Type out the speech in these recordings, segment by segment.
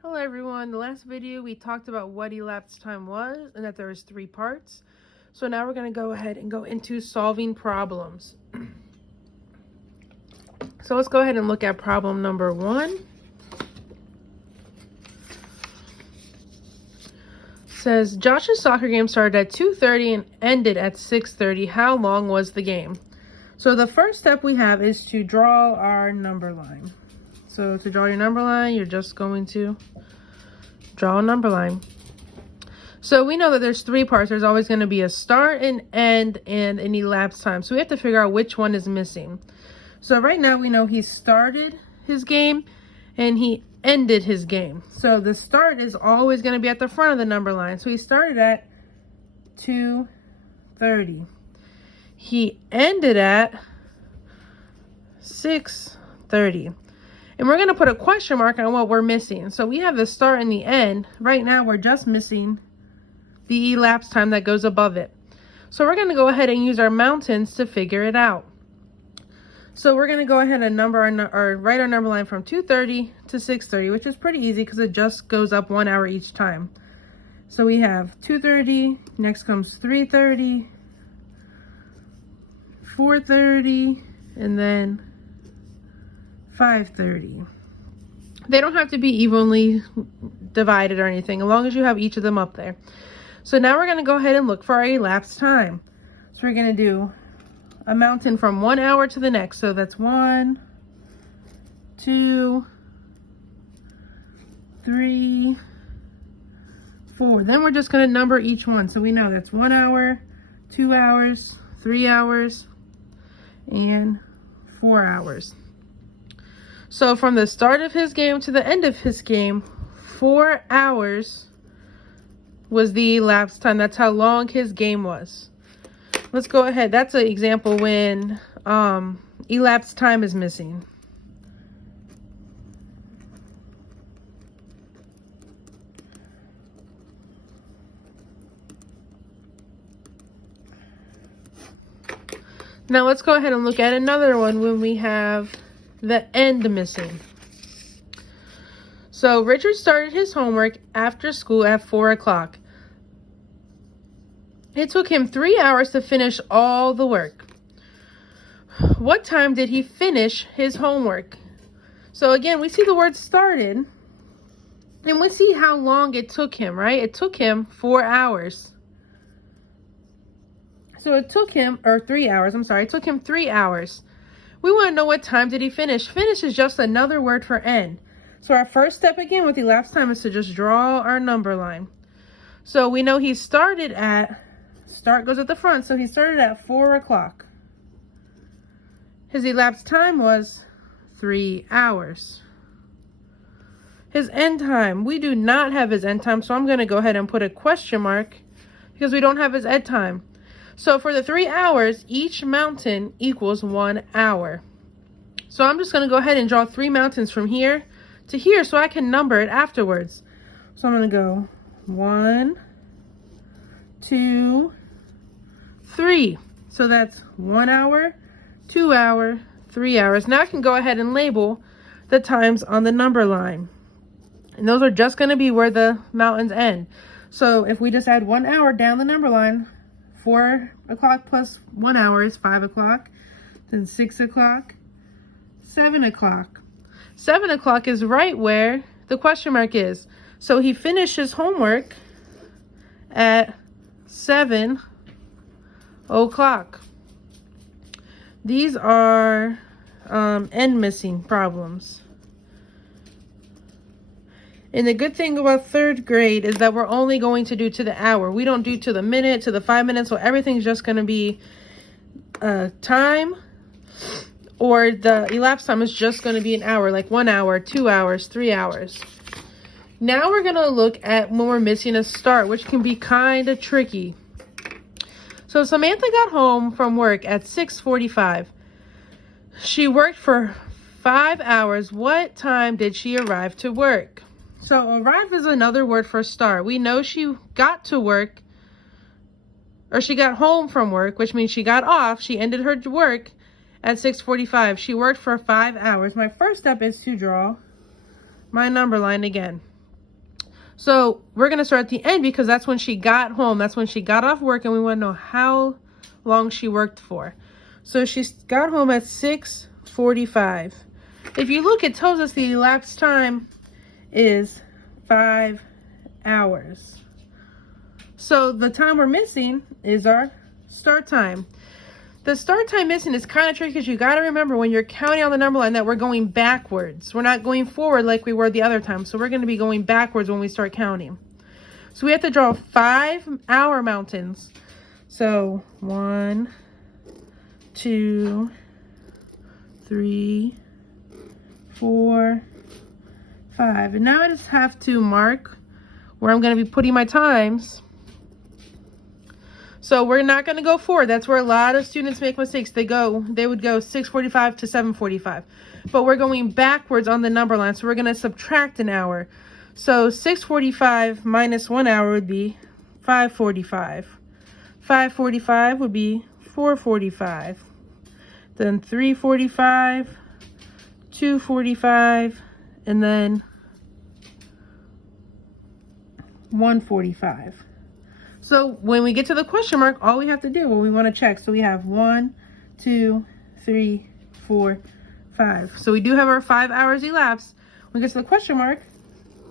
Hello everyone, the last video we talked about what elapsed time was and that there was 3 parts. So now we're going to go ahead and go into solving problems. So let's go ahead and look at problem number 1. It says Josh's soccer game started at 2:30 and ended at 6:30. How long was the game? So the first step we have is to draw our number line. So to draw your number line, you're just going to draw a number line. So we know that there's 3 parts. There's always going to be a start, an end, and an elapsed time. So we have to figure out which one is missing. So right now we know he started his game and he ended his game. So the start is always going to be at the front of the number line. So he started at 2:30. He ended at 6:30. And we're going to put a question mark on what we're missing. So we have the start and the end. Right now, we're just missing the elapsed time that goes above it. So we're going to go ahead and use our mountains to figure it out. So we're going to go ahead and write our number line from 2:30 to 6:30, which is pretty easy because it just goes up 1 hour each time. So we have 2:30, next comes 3:30, 4:30, and then 5:30. They don't have to be evenly divided or anything, as long as you have each of them up there. So now we're going to go ahead and look for our elapsed time. So we're going to do a mountain from 1 hour to the next. So that's 1, 2, 3, 4. Then we're just going to number each one. So we know that's 1 hour, 2 hours, 3 hours, and 4 hours. So from the start of his game to the end of his game, 4 hours was the elapsed time. That's how long his game was. Let's go ahead. That's an example when elapsed time is missing. Now let's go ahead and look at another one when we have the end missing. So Richard started his homework after school at 4 o'clock. It took him 3 hours to finish all the work. What time did he finish his homework? So again, we see the word started, and we see how long it took him, right? It took him 4 hours. So it took him, or 3 hours, I'm sorry, it took him 3 hours. We want to know what time did he finish. Finish is just another word for end. So our first step again with elapsed time is to just draw our number line. So we know he started at, start goes at the front, so he started at 4 o'clock. His elapsed time was 3 hours. His end time, we do not have his end time, so I'm going to go ahead and put a question mark because we don't have his end time. So for the 3 hours, each mountain equals 1 hour. So I'm just going to go ahead and draw 3 mountains from here to here so I can number it afterwards. So I'm going to go 1, 2, 3. So that's 1 hour, 2 hour, 3 hours. Now I can go ahead and label the times on the number line. And those are just going to be where the mountains end. So if we just add 1 hour down the number line, 4 o'clock plus 1 hour is 5 o'clock, then 6 o'clock, 7 o'clock. 7 o'clock is right where the question mark is. So he finished his homework at 7 o'clock. These are end missing problems. And the good thing about 3rd grade is that we're only going to do to the hour. We don't do to the minute, to the 5 minutes. So everything's just going to be time, or the elapsed time is just going to be an hour, like 1 hour, 2 hours, 3 hours. Now we're going to look at when we're missing a start, which can be kind of tricky. So Samantha got home from work at 6:45. She worked for 5 hours. What time did she arrive to work? So arrive is another word for start. We know she got to work, or she got home from work, which means she got off. She ended her work at 6:45. She worked for 5 hours. My first step is to draw my number line again. So we're going to start at the end because that's when she got home. That's when she got off work, and we want to know how long she worked for. So she got home at 6:45. If you look, it tells us the elapsed time is 5 hours. So the time we're missing is our start time. The start time missing is kind of tricky because you got to remember when you're counting on the number line that we're going backwards. We're not going forward like we were the other time. So we're going to be going backwards when we start counting. So we have to draw 5 hour mountains. So 1, 2, 3, 4, 5. And now I just have to mark where I'm going to be putting my times. So we're not going to go forward. That's where a lot of students make mistakes. They would go 6:45 to 7:45. But we're going backwards on the number line. So we're going to subtract an hour. So 6:45 minus 1 hour would be 5:45. 5:45 would be 4:45. Then 3:45, 2:45, and then 1:45. So when we get to the question mark, all we have to do, we want to check. So we have 1, 2, 3, 4, 5. So we do have our 5 hours elapsed. When we get to the question mark,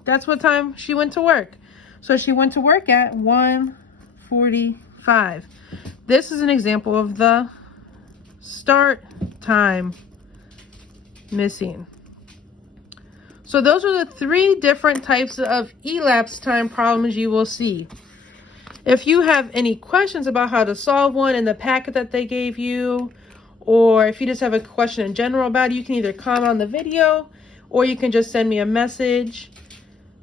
that's what time she went to work. So she went to work at 1:45. This is an example of the start time missing. So those are the 3 different types of elapsed time problems you will see. If you have any questions about how to solve one in the packet that they gave you, or if you just have a question in general about it, you can either comment on the video or you can just send me a message.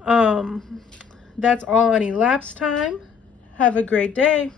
That's all on elapsed time. Have a great day.